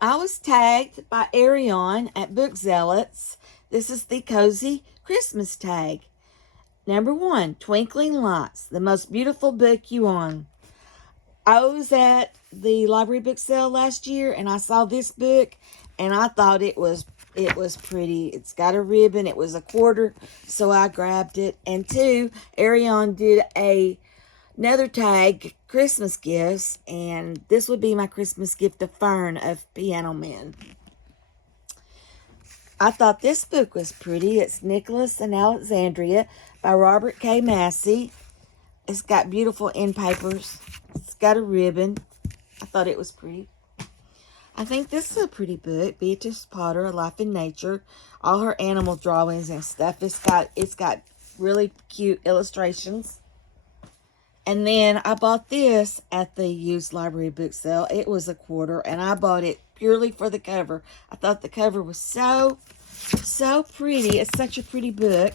I was tagged by Erion at BookZealots. This is the Cozy Christmas tag. Number 1, Twinkling Lights, the most beautiful book you own. I was at the library book sale last year and I saw this book and I thought it was pretty. It's got a ribbon. It was a quarter, so I grabbed it. And 2, Erion did another tag, Christmas gifts, and this would be my Christmas gift to Fern of Piano Men. I thought this book was pretty. It's Nicholas and Alexandria by Robert K. Massey. It's got beautiful end papers. It's got a ribbon. I thought it was pretty. I think this is a pretty book. Beatrice Potter, A Life in Nature. All her animal drawings and stuff. It's got really cute illustrations. And then I bought this at the used library book sale. It was a quarter, and I bought it purely for the cover. I thought the cover was so pretty. It's such a pretty book.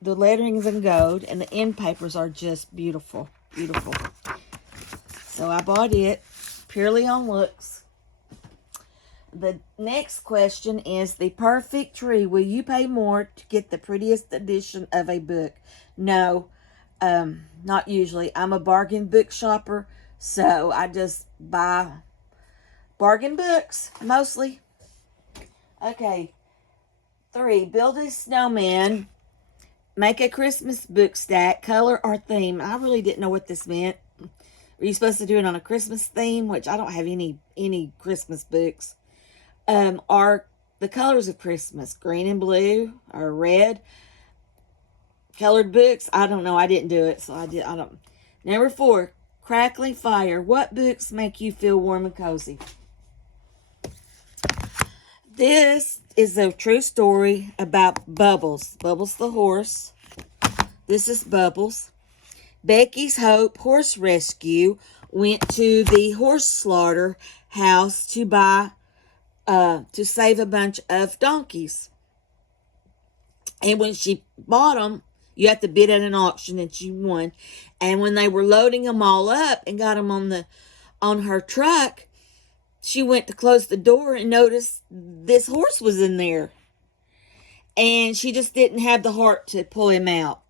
The lettering is in gold, and the end papers are just beautiful, beautiful. So I bought it purely on looks. The next question is the perfect tree. Will you pay more to get the prettiest edition of a book? No. Not usually. I'm a bargain book shopper, so I just buy bargain books, mostly. Okay. 3, build a snowman. Make a Christmas book stack, color or theme. I really didn't know what this meant. Are you supposed to do it on a Christmas theme? Which I don't have any Christmas books. Are the colors of Christmas green and blue or red? Colored books, I don't know. I didn't do it, so I don't. Number 4, crackling fire. What books make you feel warm and cozy? This is a true story about Bubbles. Bubbles the horse. This is Bubbles. Becky's Hope Horse Rescue went to the horse slaughter house to save a bunch of donkeys. And when she bought them, you have to bid at an auction, and she won. And when they were loading them all up and got them on her truck, she went to close the door and noticed this horse was in there. And she just didn't have the heart to pull him out.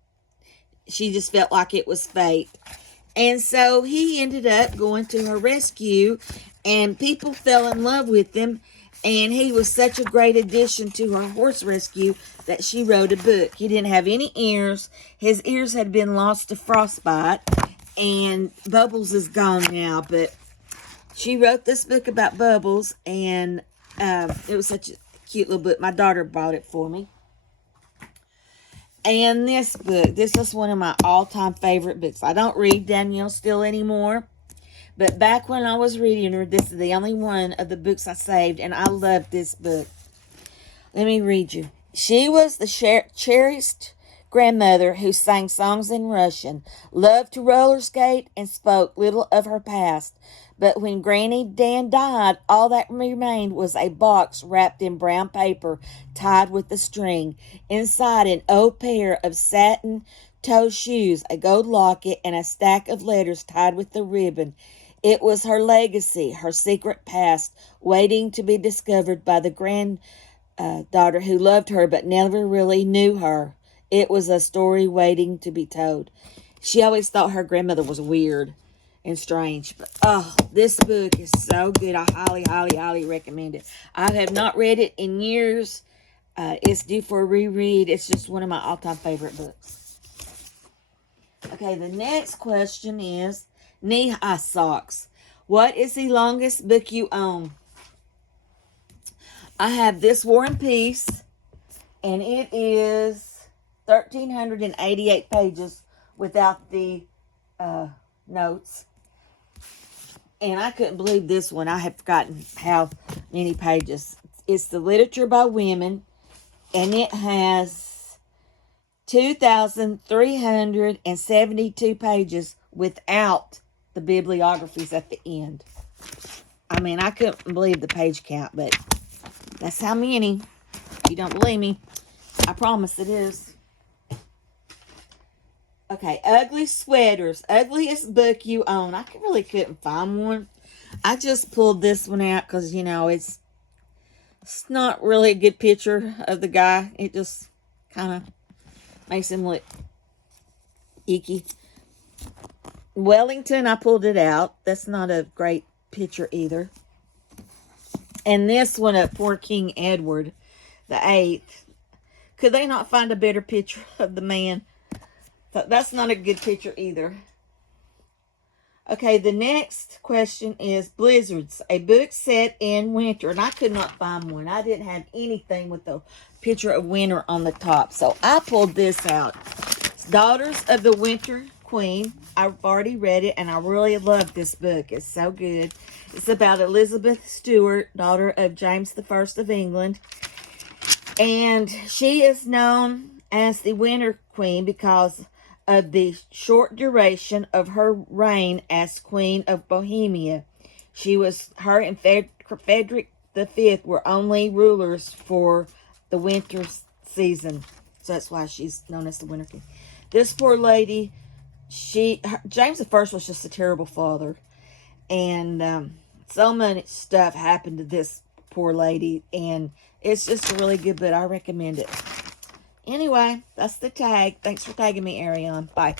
She just felt like it was fate. And so he ended up going to her rescue, and people fell in love with him. And he was such a great addition to her horse rescue that she wrote a book. He didn't have any ears. His ears had been lost to frostbite. And Bubbles is gone now. But she wrote this book about Bubbles. And it was such a cute little book. My daughter bought it for me. And this book. This is one of my all-time favorite books. I don't read Danielle Steele anymore. But back when I was reading her, this is the only one of the books I saved, and I loved this book. Let me read you. She was the cherished grandmother who sang songs in Russian, loved to roller skate, and spoke little of her past. But when Granny Dan died, all that remained was a box wrapped in brown paper, tied with a string. Inside, an old pair of satin toe shoes, a gold locket, and a stack of letters tied with a ribbon. It was her legacy, her secret past, waiting to be discovered by the granddaughter who loved her but never really knew her. It was a story waiting to be told. She always thought her grandmother was weird and strange. But, this book is so good. I highly, highly, highly recommend it. I have not read it in years. It's due for a reread. It's just one of my all-time favorite books. Okay, the next question is knee-high socks. What is the longest book you own? I have this War and Peace, and it is 1,388 pages without the notes. And I couldn't believe this one. I have forgotten how many pages. It's the Literature by Women, and it has 2,372 pages without the bibliographies at the end. I mean, I couldn't believe the page count, but that's how many. If you don't believe me, I promise it is. Okay, ugly sweaters. Ugliest book you own. I really couldn't find one. I just pulled this one out because, you know, it's not really a good picture of the guy. It just kind of makes him look icky. Wellington, I pulled it out. That's not a great picture either. And this one of poor King Edward the 8th. Could they not find a better picture of the man? That's not a good picture either. Okay, the next question is Blizzards, a book set in winter. And I could not find one. I didn't have anything with the picture of winter on the top. So I pulled this out. It's Daughters of the Winter Queen. I've already read it, and I really love this book. It's so good. It's about Elizabeth Stuart, daughter of James I of England. And she is known as the Winter Queen because of the short duration of her reign as Queen of Bohemia. Her and Frederick V were only rulers for the winter season. So that's why she's known as the Winter Queen. This poor lady, James I was just a terrible father. And so much stuff happened to this poor lady. And it's just a really good book. I recommend it. Anyway, that's the tag. Thanks for tagging me, Erion. Bye.